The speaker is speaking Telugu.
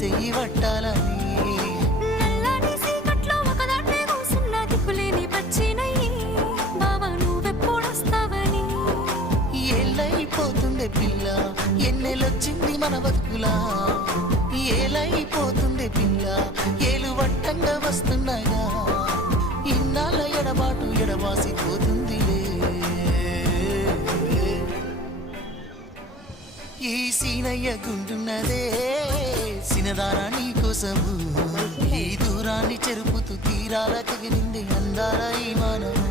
సెయ్యి పట్టాలని నల్లని సీకట్లో ఒకదాన్నే కూసున్న దిక్కులేని పచ్చినయ్యి బావా నువ్వెప్పుడొస్తావని ఏళ్ళైపోతుండే పిల్ల ఎన్నెలొచ్చింది మన బతుకులా ఏలైపోతుండే పిల్ల ఏలు వట్టంగా వస్తున్నాగా ఇన్నాళ్ళ ఎడబాటు ఎడవాసిపోతుందిలే ఈ సీనయ్య గుండున్నదే సినదారా నీ కోసము ఈ దూరాన్ని చెరుపుతూ తీరాల తెగినింది అందాల ఈ మానము